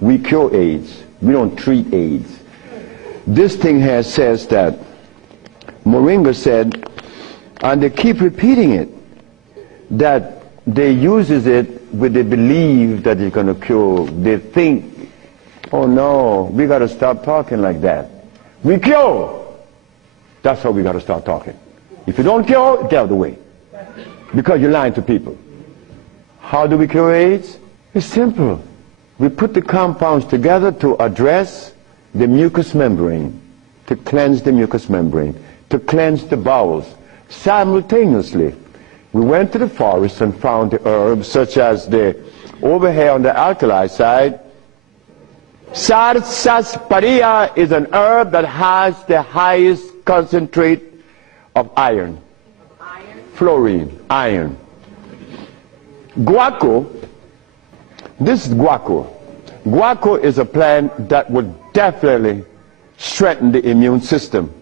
We cure AIDS. We don't treat AIDS. This thing here says that Moringa said, and they keep repeating it, that they uses it with the belief that it's going to cure. They think, oh no, we got to stop talking like that. We cure. That's how we got to start talking. If you don't cure, get out of the way. Because you're lying to people. How do we cure AIDS? It's simple. We put the compounds together to address the mucous membrane, to cleanse the mucous membrane, to cleanse the bowels. Simultaneously, we went to the forest and found the herbs such as over here on the alkali side, sarsaparilla is an herb that has the highest concentrate of iron. Fluorine, iron. Guaco, this is guaco. Guaco is a plant that would definitely strengthen the immune system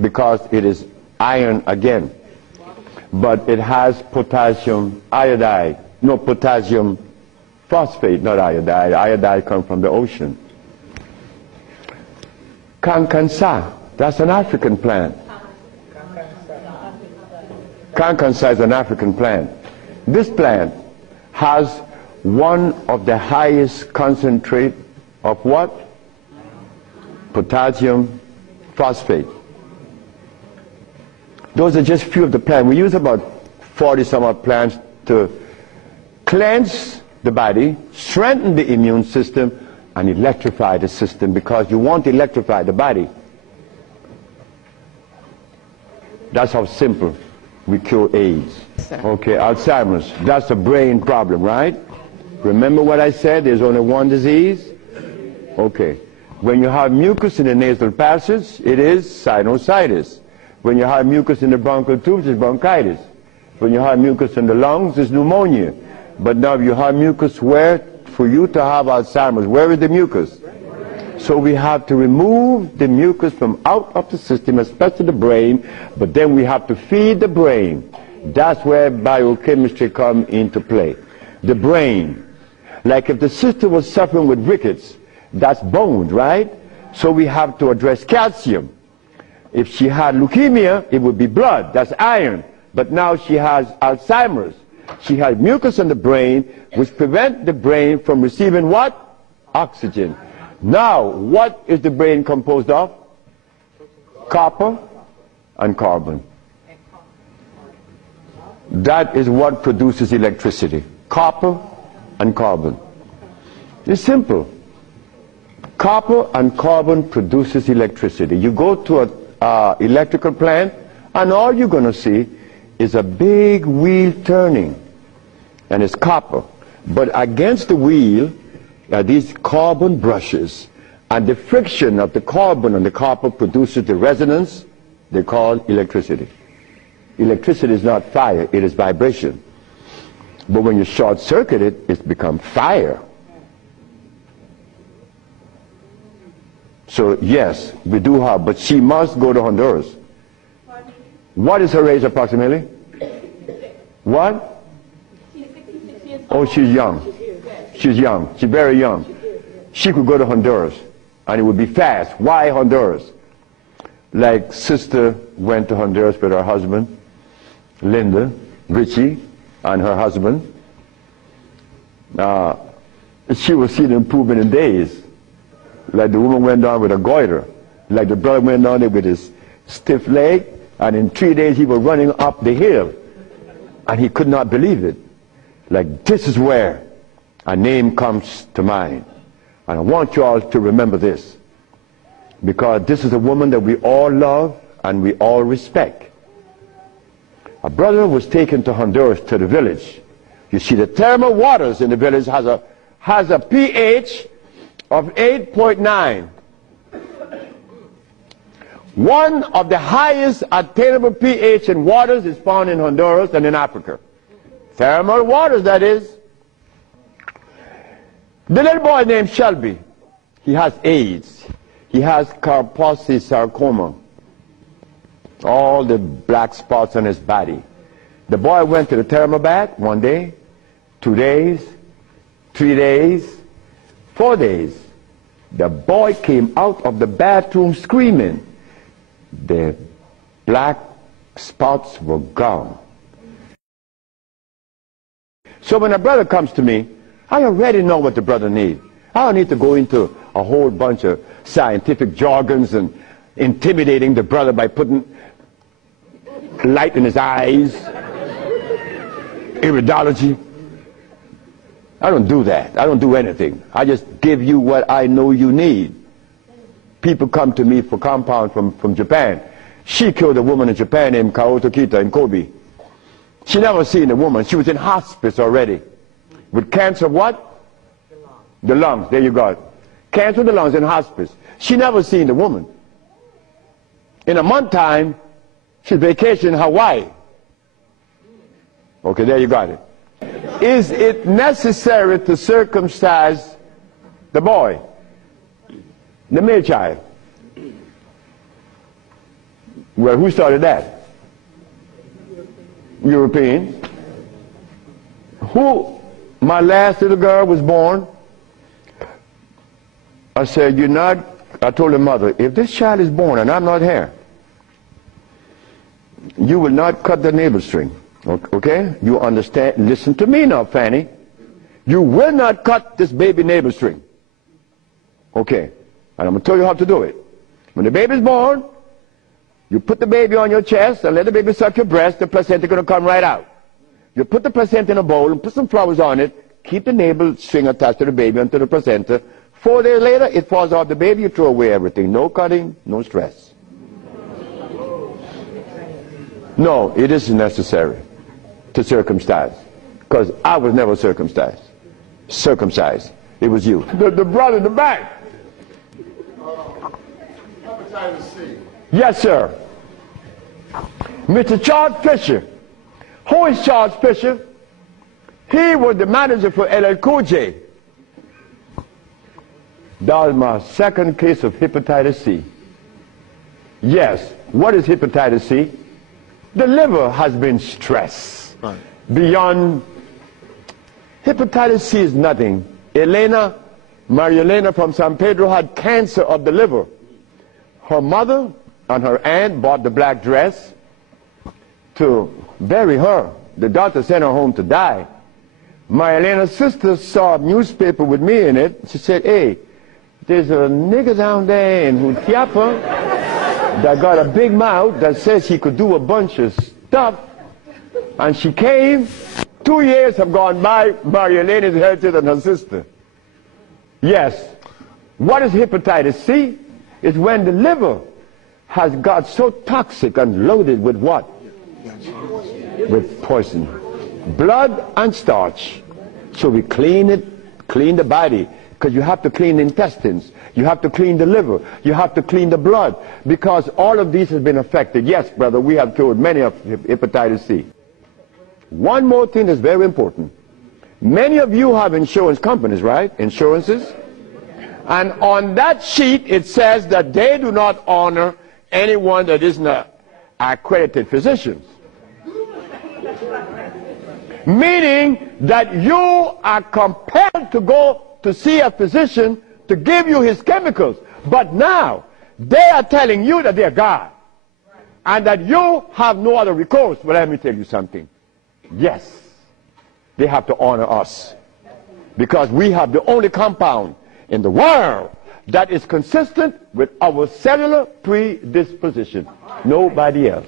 because it is iron again. But it has potassium iodide. No, potassium phosphate, not iodide. Iodide comes from the ocean. Kankansa, that's an African plant. Kankansa is an African plant. This plant has one of the highest concentrate of what? Potassium phosphate. Those are just few of the plants. We use about 40 some odd plants to cleanse the body, strengthen the immune system, and electrify the system, because you want to electrify the body. That's how simple we cure AIDS. Okay, Alzheimer's, that's a brain problem, right? Remember what I said, there's only one disease? Okay. When you have mucus in the nasal passage, it is sinusitis. When you have mucus in the bronchial tubes, it's bronchitis. When you have mucus in the lungs, it's pneumonia. But now you have mucus where? For you to have Alzheimer's, where is the mucus? So we have to remove the mucus from out of the system, especially the brain, but then we have to feed the brain. That's where biochemistry comes into play. The brain. Like if the sister was suffering with rickets, that's bones, right? So we have to address calcium. If she had leukemia, it would be blood, that's iron. But now she has Alzheimer's. She has mucus in the brain, which prevents the brain from receiving what? Oxygen. Now, what is the brain composed of? Copper and carbon. That is what produces electricity. Copper and carbon. It's simple. Copper and carbon produces electricity. You go to an electrical plant, and all you're going to see is a big wheel turning, and it's copper. But against the wheel are these carbon brushes, and the friction of the carbon and the copper produces the resonance they call electricity. Electricity is not fire, it is vibration. But when you short circuit it, it's become fire. So yes, we do have, but she must go to Honduras. What is her age approximately? What? Oh, she's young. She's young. She's very young. She could go to Honduras, and it would be fast. Why Honduras? Like sister went to Honduras with her husband, Linda, Richie, and her husband. She will see the improvement in days. Like the woman went down with a goiter. Like the brother went down there with his stiff leg, and in 3 days he was running up the hill. And he could not believe it. Like, this is where a name comes to mind. And I want you all to remember this, because this is a woman that we all love and we all respect. A brother was taken to Honduras, to the village. You see, the thermal waters in the village has a pH of 8.9. One of the highest attainable pH in waters is found in Honduras and in Africa. Thermal waters, that is. The little boy named Shelby, he has AIDS. He has Kaposi sarcoma. All the black spots on his body. The boy went to the thermal bath 1 day, 2 days, 3 days, 4 days, the boy came out of the bathroom screaming. The black spots were gone. So when a brother comes to me, I already know what the brother needs. I don't need to go into a whole bunch of scientific jargons and intimidating the brother by putting light in his eyes, iridology. I don't do that. I don't do anything. I just give you what I know you need. People come to me for compound from Japan. She killed a woman in Japan named Kaoto Kita in Kobe. She never seen a woman. She was in hospice already. With cancer of what? The lungs. There you go. Cancer of the lungs in hospice. She never seen the woman. In a month time, she vacationed in Hawaii. Okay, there you got it. Is it necessary to circumcise the boy, the male child? Well, who started that? European. Who? My last little girl was born. I said, I told the mother, if this child is born and I'm not here, you will not cut the navel string. Okay? You understand? Listen to me now, Fanny. You will not cut this baby navel string. Okay? And I'm going to tell you how to do it. When the baby is born, you put the baby on your chest and let the baby suck your breast. The placenta is going to come right out. You put the placenta in a bowl and put some flowers on it. Keep the navel string attached to the baby until the placenta. 4 days later, it falls off the baby. You throw away everything. No cutting, no stress. No, it isn't necessary to circumcise, because I was never circumcised. It was you. The brother in the back. Hepatitis C. Yes, sir. Mr. Charles Fisher. Who is Charles Fisher? He was the manager for LL Cool J. That was my second case of hepatitis C. Yes. What is hepatitis C? The liver has been stressed. Right. Beyond. Hepatitis C is nothing. Maria Elena from San Pedro had cancer of the liver. Her mother and her aunt bought the black dress to bury her. The doctor sent her home to die. Maria Elena's sister saw a newspaper with me in it. She said, hey, there's a nigger down there in Jutiapa that got a big mouth that says he could do a bunch of stuff. And she came. 2 years have gone by. Maria Elena is healthier than her sister. Yes. What is hepatitis C? It's when the liver has got so toxic and loaded with what? With poison. Blood and starch. So we clean the body. Because you have to clean the intestines. You have to clean the liver. You have to clean the blood. Because all of these have been affected. Yes, brother, we have cured many of hepatitis C. One more thing that's very important. Many of you have insurance companies, right? Insurances. And on that sheet it says that they do not honor anyone that isn't an accredited physician. Meaning that you are compelled to go to see a physician to give you his chemicals. But now they are telling you that they're God and that you have no other recourse. Well, let me tell you something. Yes, they have to honor us, because we have the only compound in the world that is consistent with our cellular predisposition. Nobody else.